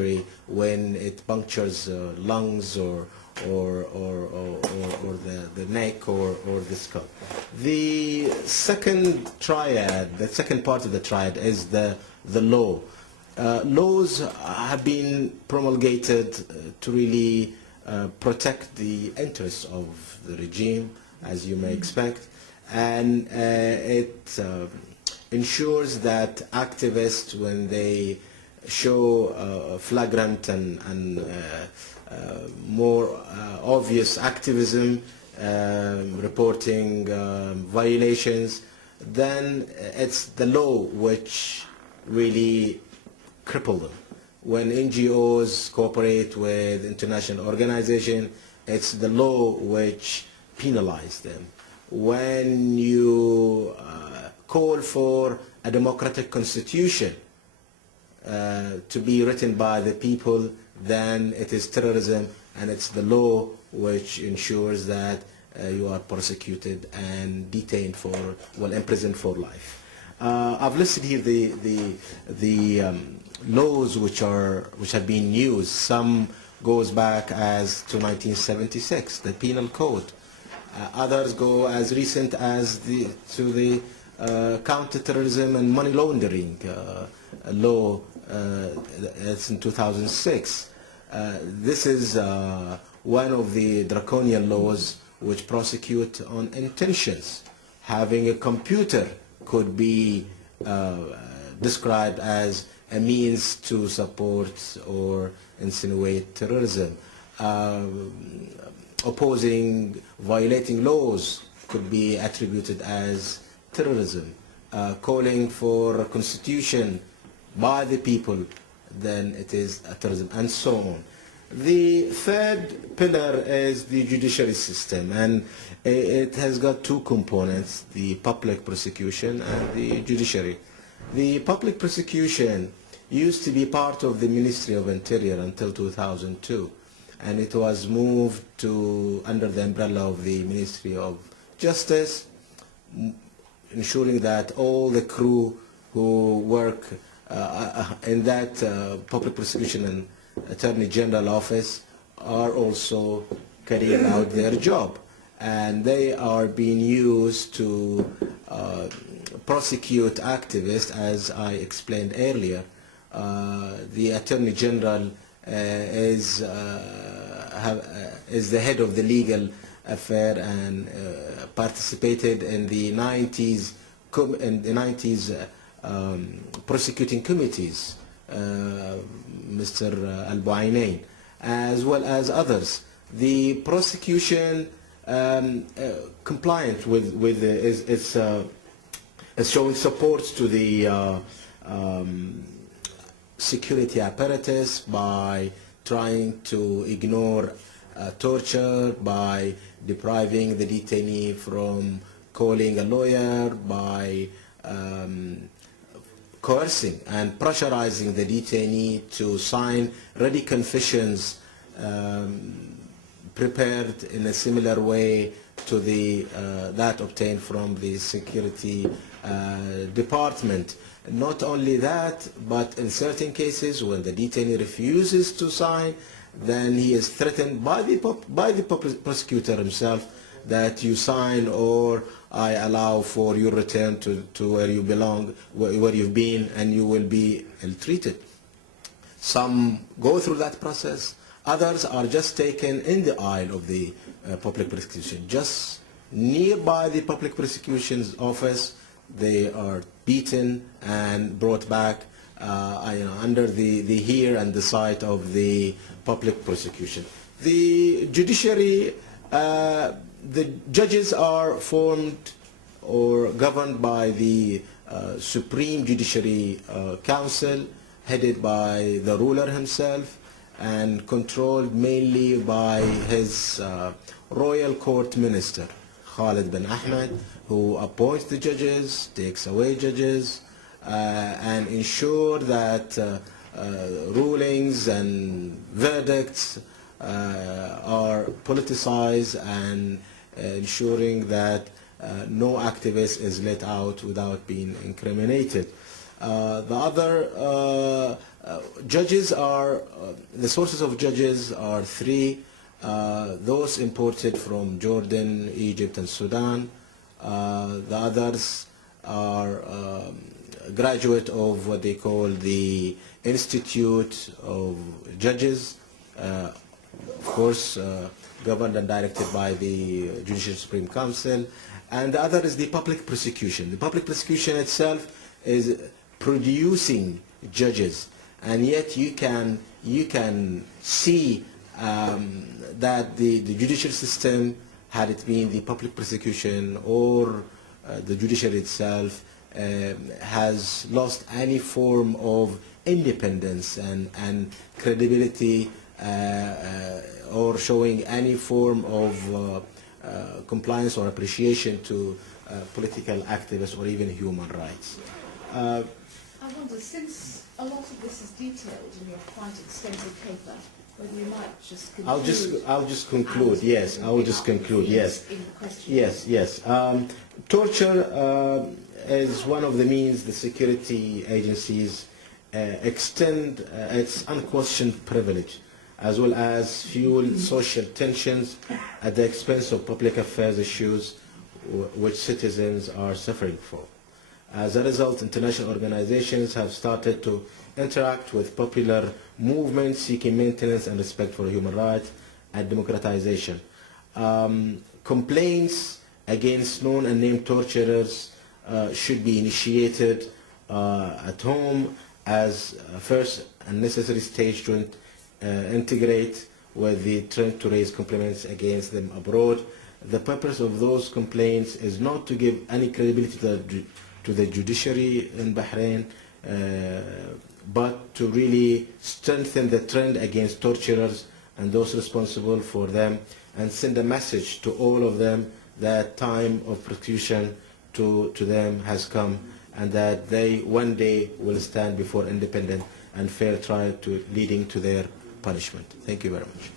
when it punctures lungs or the neck or the skull. The second triad, the second part of the triad is the law. Laws have been promulgated to really protect the interests of the regime, as you may expect, and it ensures that activists, when they show flagrant and more obvious activism, reporting violations, then it's the law which really cripple them. When NGOs cooperate with international organizations, it's the law which penalize them. When you call for a democratic constitution to be written by the people, then it is terrorism, and it's the law which ensures that you are prosecuted and detained for, well, imprisoned for life. I've listed here the laws which have been used. Some goes back as to 1976, the Penal Code. Others go as recent as the counterterrorism and money laundering law. It's in 2006. This is one of the draconian laws which prosecute on intentions. Having a computer could be described as a means to support or insinuate terrorism. Violating laws could be attributed as terrorism. Calling for a constitution by the people, then it is terrorism, and so on. The third pillar is the judiciary system, and it has got two components: the public prosecution and the judiciary. The public prosecution used to be part of the Ministry of Interior until 2002, and it was moved to under the umbrella of the Ministry of Justice, ensuring that all the crew who work in that public prosecution and Attorney General office are also carrying out their job, and they are being used to prosecute activists, as I explained earlier. The Attorney General is the head of the legal affair and participated in the 90s prosecuting committees, Mr. Al-Buainain, as well as others. The prosecution compliant with is showing support to the security apparatus by trying to ignore torture, by depriving the detainee from calling a lawyer, by coercing and pressurizing the detainee to sign ready confessions prepared in a similar way to that obtained from the security department. Not only that, but in certain cases when the detainee refuses to sign, then he is threatened by the prosecutor himself that you sign or I allow for your return to where you belong, where you've been, and you will be ill-treated. Some go through that process. Others are just taken in the aisle of the public prosecution. Just nearby the public prosecution's office, they are beaten and brought back under the hear and the sight of the public prosecution. The judiciary, the judges are formed or governed by the Supreme Judiciary Council, headed by the ruler himself and controlled mainly by his royal court minister, Khalid bin Ahmed, who appoints the judges, takes away judges, and ensure that rulings and verdicts are politicized, and ensuring that no activist is let out without being incriminated. The other Judges are, the sources of judges are three. Those imported from Jordan, Egypt, and Sudan. The others are graduate of what they call the Institute of Judges, of course governed and directed by the Judicial Supreme Council, and the other is the public prosecution. The public prosecution itself is producing judges, and yet you can see that the judicial system, had it been the public prosecution or the judiciary itself, has lost any form of independence and credibility, or showing any form of compliance or appreciation to political activists or even human rights. I wonder, since a lot of this is detailed in your quite extensive paper, whether you might just conclude. I'll just conclude. Yes, I will just conclude. Yes, yes. Torture is one of the means the security agencies extend its unquestioned privilege, as well as fuel social tensions at the expense of public affairs issues which citizens are suffering for. As a result, international organizations have started to interact with popular movements seeking maintenance and respect for human rights and democratization. Complaints against known and named torturers should be initiated at home as a first and necessary stage to integrate with the trend to raise complaints against them abroad. The purpose of those complaints is not to give any credibility to the judiciary in Bahrain, but to really strengthen the trend against torturers and those responsible for them, and send a message to all of them that time of prosecution to them has come, and that they one day will stand before independent and fair trial leading to their punishment. Thank you very much.